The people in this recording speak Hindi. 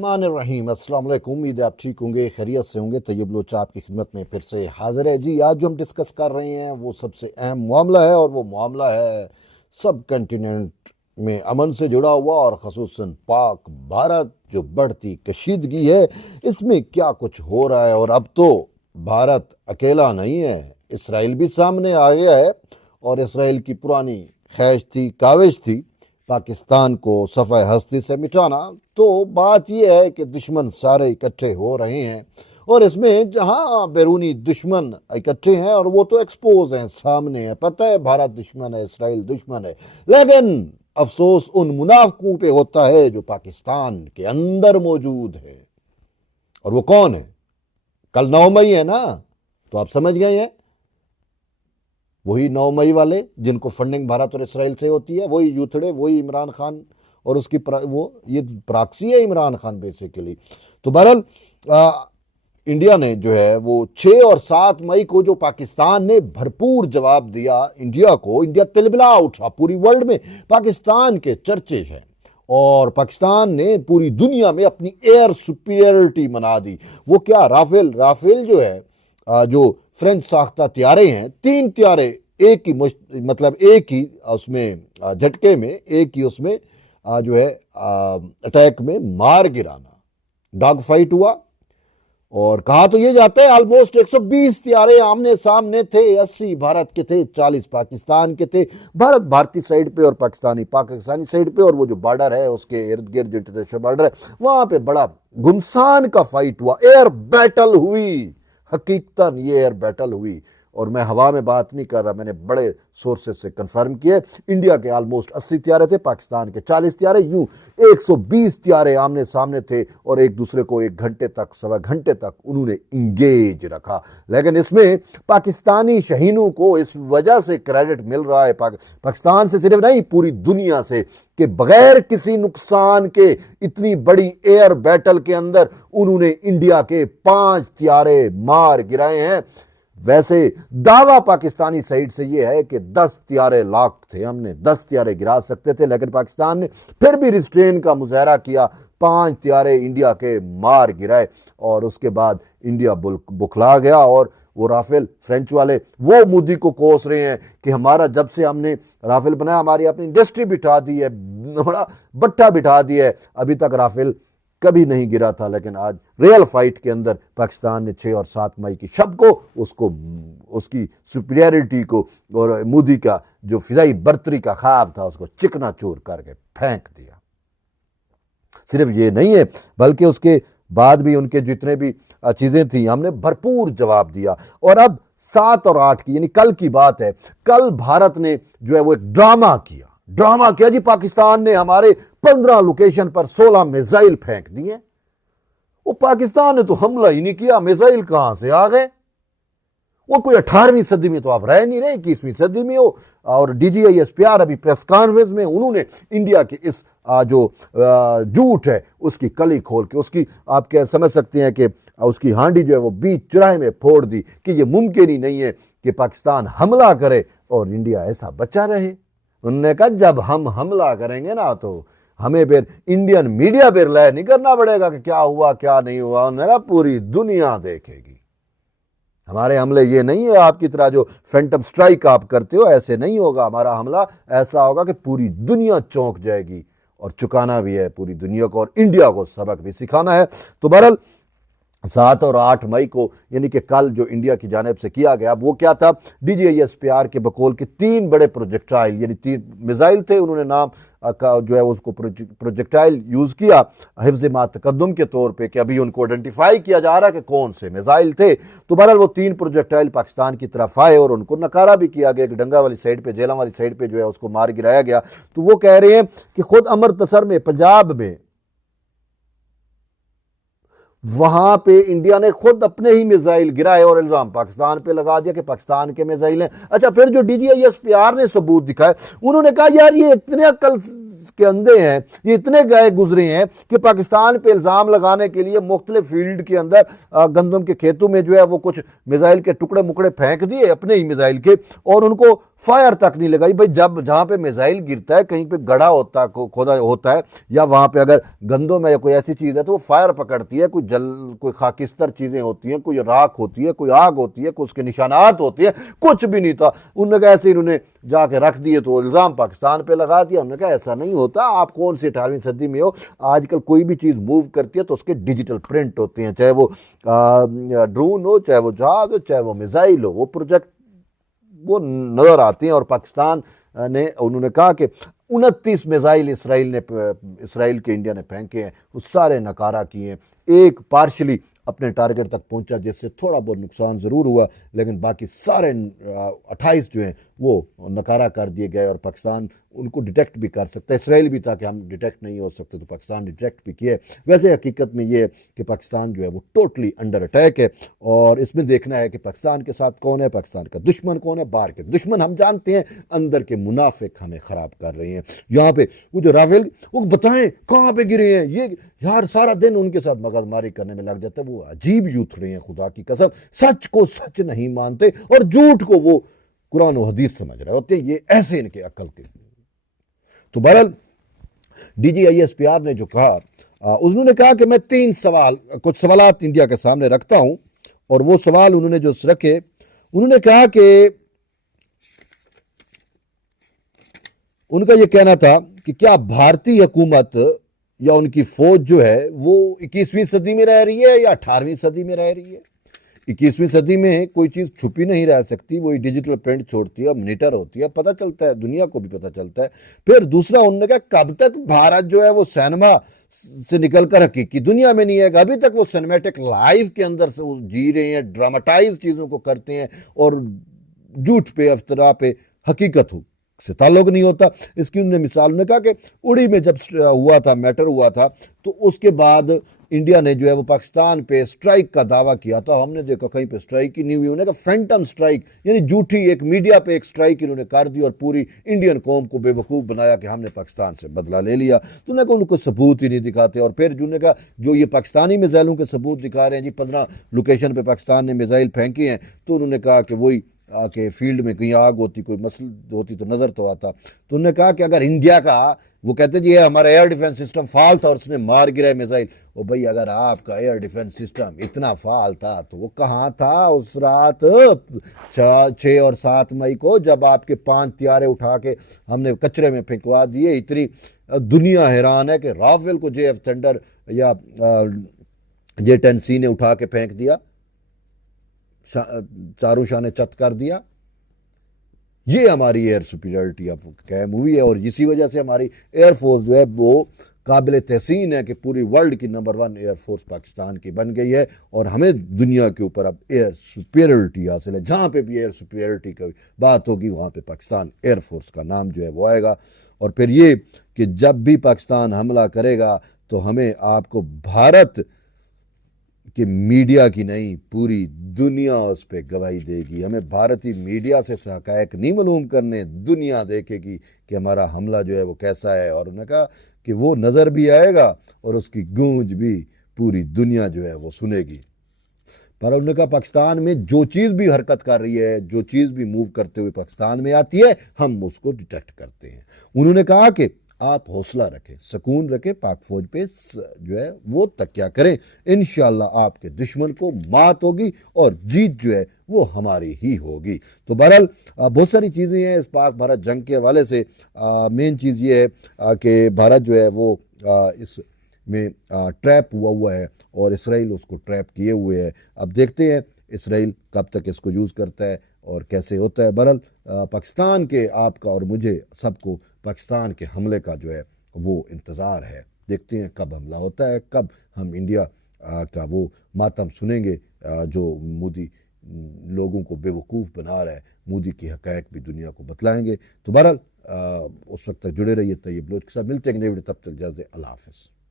रहीम अस्सलाम वालेकुम। उम्मीद है आप ठीक होंगे, खैरियत से होंगे। तैयब लोचा आपकी खिदमत में फिर से हाजिर है जी। आज जो हम डिस्कस कर रहे हैं वो सबसे अहम मामला है, और वो मामला है सब कंटिनेंट में अमन से जुड़ा हुआ, और खसूसन पाक भारत जो बढ़ती कशीदगी है, इसमें क्या कुछ हो रहा है। और अब तो भारत अकेला नहीं है, इसराइल भी सामने आ गया है। और इसराइल की पुरानी ख्वाहिश थी, काविश थी पाकिस्तान को सफ़े हस्ती से मिटाना। तो बात यह है कि दुश्मन सारे इकट्ठे हो रहे हैं, और इसमें जहां बैरूनी दुश्मन इकट्ठे हैं और वो तो एक्सपोज हैं, सामने है, पता है भारत दुश्मन है, इसराइल दुश्मन है। लेकिन अफसोस उन मुनाफिकों पे होता है जो पाकिस्तान के अंदर मौजूद है। और वो कौन है? कल 9 मई है ना, तो आप समझ गए हैं, वही 9 मई वाले जिनको फंडिंग भारत और इसराइल से होती है, वही यूथड़े, वही इमरान खान और उसकी वो ये प्राक्सी है इमरान खान बेसिकली। तो बहरहाल इंडिया ने जो है वो 6 और 7 मई को जो पाकिस्तान ने भरपूर जवाब दिया इंडिया को, इंडिया तिलबिला उठा। पूरी वर्ल्ड में पाकिस्तान के चर्चे हैं, और पाकिस्तान ने पूरी दुनिया में अपनी एयर सुपीरियरिटी मना दी। वो क्या, राफेल जो है, जो फ्रेंच साख्ता त्यारे हैं, 3 त्यारे एक ही मतलब एक ही उसमें झटके में, एक ही उसमें जो है अटैक में मार गिराना, डॉग फाइट हुआ। और कहा तो ये जाता है ऑलमोस्ट 120 त्यारे आमने सामने थे। 80 भारत के थे, 40 पाकिस्तान के थे। भारत भारतीय साइड पे और पाकिस्तानी साइड पे, और वो जो बॉर्डर है उसके इर्द गिर्द इंटरनेशनल बॉर्डर है, वहां पे बड़ा गुमसान का फाइट हुआ, एयर बैटल हुई। हकीकतन ये एयर बैटल हुई, और मैं हवा में बात नहीं कर रहा, मैंने बड़े सोर्सेज से कंफर्म किए। इंडिया के ऑलमोस्ट 80 त्यारे थे, पाकिस्तान के 40 त्यारे, यूं 120 त्यारे आमने सामने थे, और एक दूसरे को 1 घंटे तक, सवा घंटे तक उन्होंने इंगेज रखा। लेकिन इसमें पाकिस्तानी शहीनों को इस वजह से क्रेडिट मिल रहा है, पाकिस्तान से सिर्फ नहीं, पूरी दुनिया से, कि बगैर किसी नुकसान के इतनी बड़ी एयर बैटल के अंदर उन्होंने इंडिया के 5 त्यारे मार गिराए हैं। वैसे दावा पाकिस्तानी साइड से यह है कि 10 त्यारे लाख थे, हमने 10 त्यारे गिरा सकते थे, लेकिन पाकिस्तान ने फिर भी रिस्ट्रेन का मुजाहरा किया, 5 त्यारे इंडिया के मार गिराए। और उसके बाद इंडिया बुखला गया, और वो राफेल फ्रेंच वाले वो मोदी को कोस रहे हैं कि हमारा, जब से हमने राफेल बनाया, हमारी अपनी इंडस्ट्री बिठा दी है, बड़ा भट्टा बिठा दिया है। अभी तक राफेल कभी नहीं गिरा था, लेकिन आज रियल फाइट के अंदर पाकिस्तान ने 6 और 7 मई की शब को उसकी सुपीरियरिटी को, और मोदी का जो फिजाई बर्तरी का ख्वाब था, उसको चिकनाचूर करके फेंक दिया। सिर्फ ये नहीं है, बल्कि उसके बाद भी उनके जितने भी चीजें थी, हमने भरपूर जवाब दिया। और अब 7 और 8 की, यानी कल की बात है, कल भारत ने जो है वो एक ड्रामा किया जी। पाकिस्तान ने हमारे 15 लोकेशन पर 16 मिसाइल फेंक दिए। वो पाकिस्तान ने तो हमला ही नहीं किया, मिसाइल कहां से आ गए? वो कोई 18वीं सदी में तो आप रह नहीं रहे, 21वीं सदी में हो। और DGISPR अभी प्रेस कॉन्फ्रेंस में उन्होंने इंडिया के इस जो झूठ है उसकी कली खोल के, उसकी आप क्या समझ सकते हैं कि उसकी हांडी जो है वो बीच चौराहे में फोड़ दी, कि ये मुमकिन ही नहीं है कि पाकिस्तान हमला करे और इंडिया ऐसा बचा रहे। उन्होंने कहा जब हम हमला करेंगे ना, तो हमें फिर इंडियन मीडिया पर लय नहीं करना पड़ेगा कि क्या हुआ क्या नहीं हुआ। उन्होंने कहा पूरी दुनिया देखेगी। हमारे हमले ये नहीं है आपकी तरह जो फैंटम स्ट्राइक आप करते हो, ऐसे नहीं होगा। हमारा हमला ऐसा होगा कि पूरी दुनिया चौंक जाएगी, और चुकाना भी है पूरी दुनिया को, और इंडिया को सबक भी सिखाना है। तो बहरहाल 7 और 8 मई को, यानी कि कल जो इंडिया की जानिब से किया गया, वो क्या था? DGISPR के बकौल के 3 बड़े प्रोजेक्टाइल, यानी 3 मिसाइल थे, उन्होंने नाम का जो है उसको प्रोजेक्टाइल यूज किया हिफ्ज़ मा तक़द्दुम के तौर पे, कि अभी उनको आइडेंटिफाई किया जा रहा है कि कौन से मिसाइल थे। तो बहरहाल वो 3 प्रोजेक्टाइल पाकिस्तान की तरफ आए, और उनको नकारा भी किया गया कि डंगा वाली साइड पे, जेला वाली साइड पे जो है उसको मार गिराया गया। तो वो कह रहे हैं कि खुद अमृतसर में, पंजाब में, वहां पे इंडिया ने खुद अपने ही मिसाइल गिराए, और इल्जाम पाकिस्तान पे लगा दिया कि पाकिस्तान के मिसाइल हैं। अच्छा, फिर जो DGISPR ने सबूत दिखाए, उन्होंने कहा यार ये इतने अक्ल के अंधे हैं, ये इतने गए गुजरे हैं कि पाकिस्तान पे इल्जाम लगाने के लिए मुख्तलिफ फील्ड के अंदर गंदम के खेतों में जो है वो कुछ मिसाइल के टुकड़े मुकड़े फेंक दिए, अपने ही मिसाइल के, और उनको फायर तक नहीं लगाई भाई। जब जहां पे मिसाइल गिरता है, कहीं पे गड़ा होता खोदा होता है, या वहां पे अगर गंदों में या कोई ऐसी चीज है तो वो फायर पकड़ती है। कोई जल, कोई खाकिस्तर चीजें होती हैं, कोई राख होती है, कोई आग होती है, कोई उसके निशानात होती है। कुछ भी नहीं था। उन्होंने कहा ऐसे इन्होंने जाके रख दिए तो इल्जाम पाकिस्तान पे लगा दिया। हमने कहा ऐसा नहीं होता, आप कौन सी 18वीं सदी में हो। आजकल कोई भी चीज मूव करती है तो उसके डिजिटल प्रिंट होते हैं, चाहे वो ड्रोन हो, चाहे वो जहाज हो, चाहे वो मिसाइल हो, वो प्रोजेक्ट वो नजर आते हैं। और पाकिस्तान ने, उन्होंने कहा कि 29 मिसाइल इसराइल के इंडिया ने फेंके हैं, वो सारे नकारा किए हैं। एक पार्शली अपने टारगेट तक पहुंचा, जिससे थोड़ा बहुत नुकसान जरूर हुआ, लेकिन बाकी सारे 28 जो हैं वो नकारा कर दिए गए। और पाकिस्तान उनको डिटेक्ट भी कर सकता है। इसराइल भी था कि हम डिटेक्ट नहीं हो सकते, तो पाकिस्तान डिटेक्ट भी किए। वैसे हकीकत में ये है कि पाकिस्तान जो है वो टोटली अंडर अटैक है। और इसमें देखना है कि पाकिस्तान के साथ कौन है, पाकिस्तान का दुश्मन कौन है। बाहर के दुश्मन हम जानते हैं, अंदर के मुनाफिक हमें खराब कर रहे हैं। यहाँ पे वो जो राफेल, वो बताएं कहाँ पे गिरे हैं ये, यार सारा दिन उनके साथ मगजमारी करने में लग जाता है। वो अजीब यूथ रहे हैं, खुदा की कसम। सच को सच नहीं मानते और झूठ को वो कुरान और हदीस समझ रहे होते हैं। ये ऐसे इनके अक्ल के। तो बहरहाल DGISPR ने जो कहा, उन्होंने कहा कि मैं कुछ सवालात इंडिया के सामने रखता हूं। और वो सवाल उन्होंने जो रखे, उन्होंने कहा कि उनका यह कहना था कि क्या भारतीय हुकूमत या उनकी फौज जो है वो 21वीं सदी में रह रही है या 18वीं सदी में रह रही है। 21वीं सदी में कोई चीज छुपी नहीं रह सकती, वही डिजिटल प्रिंट छोड़ती है, मॉनिटर होती है, पता चलता है, दुनिया को भी पता चलता है। फिर दूसरा उन्होंने कहा कब तक भारत जो है वो सिनेमा से निकलकर हकीकी दुनिया में नहीं है। अभी तक वो सिनेमैटिक लाइफ के अंदर से वो जी रहे हैं, ड्रामेटाइज चीजों को करते हैं और झूठ पे, अफ्तरा पे हकीकत हो से ताल्लुक नहीं होता। इसकी उन्होंने मिसाल ने कहा कि उड़ी में जब हुआ था, मैटर हुआ था, तो उसके बाद इंडिया ने जो है वो पाकिस्तान पे स्ट्राइक का दावा किया था। हमने देखा कहीं पे स्ट्राइक ही नहीं हुई। उन्होंने कहा फैंटम स्ट्राइक, यानी झूठी एक मीडिया पे एक स्ट्राइक इन्होंने कर दी और पूरी इंडियन कौम को बेवकूफ़ बनाया कि हमने पाकिस्तान से बदला ले लिया। तो उन्होंने कहा उनको सबूत ही नहीं दिखाते। और फिर उन्होंने कहा जो ये पाकिस्तानी मिसाइलों के सबूत दिखा रहे हैं जी, 15 लोकेशन पे पाकिस्तान ने मिसाइल फेंके हैं, तो उन्होंने कहा कि वही आके फील्ड में कहीं आग होती, कोई मसल होती तो नजर तो आता। तो उन्होंने कहा कि अगर इंडिया का, वो कहते जी हमारा एयर डिफेंस सिस्टम फाल था और उसने मार गिराया मिसाइल। ओ भाई, अगर आपका एयर डिफेंस सिस्टम इतना फाल था तो वो कहाँ था उस रात 6 और 7 मई को, जब आपके 5 त्यारे उठा के हमने कचरे में फेंकवा दिए। इतनी दुनिया हैरान है कि राफेल को JF थंडर या J-10C ने उठा के फेंक दिया, चारों शाह ने चत कर दिया। ये हमारी एयर सुपीरियरिटी अब कायम हुई है। और इसी वजह से हमारी एयरफोर्स जो है वो काबिल तहसीन है कि पूरी वर्ल्ड की नंबर 1 एयरफोर्स पाकिस्तान की बन गई है। और हमें दुनिया के ऊपर अब एयर सुपीरियरिटी हासिल है। जहाँ पे भी एयर सुपीरियरिटी की बात होगी वहाँ पे पाकिस्तान एयरफोर्स का नाम जो है वो आएगा। और फिर ये कि जब भी पाकिस्तान हमला करेगा तो हमें आपको भारत कि मीडिया की नहीं, पूरी दुनिया उस पर गवाही देगी। हमें भारतीय मीडिया से हक़ाइक़ नहीं मालूम करने, दुनिया देखेगी कि हमारा हमला जो है वो कैसा है। और उन्होंने कहा कि वो नज़र भी आएगा और उसकी गूंज भी पूरी दुनिया जो है वो सुनेगी। पर उन्होंने कहा पाकिस्तान में जो चीज़ भी हरकत कर रही है, जो चीज़ भी मूव करते हुए पाकिस्तान में आती है, हम उसको डिटेक्ट करते हैं। उन्होंने कहा कि आप हौसला रखें, सुकून रखें, पाक फौज पे जो है वो तकिया करें। इंशाल्लाह आपके दुश्मन को मात होगी और जीत जो है वो हमारी ही होगी। तो बहरहाल बहुत सारी चीज़ें हैं इस पाक भारत जंग के हवाले से। मेन चीज़ ये है कि भारत जो है वो इस में ट्रैप हुआ है और इसराइल उसको ट्रैप किए हुए है। अब देखते हैं इसराइल कब तक इसको यूज़ करता है और कैसे होता है। बहरहाल पाकिस्तान के, आपका और मुझे सबको पाकिस्तान के हमले का जो है वो इंतज़ार है। देखते हैं कब हमला होता है, कब हम इंडिया का वो मातम सुनेंगे जो मोदी लोगों को बेवकूफ़ बना रहा है। मोदी की हक़ाइक़ भी दुनिया को बतलाएंगे। तो बहरहाल उस वक्त तक जुड़े रहिए तैयब लोच के साथ। मिलते हैं नए वीडियो, तब तक इजाज़त, अल्लाह हाफ़िज़।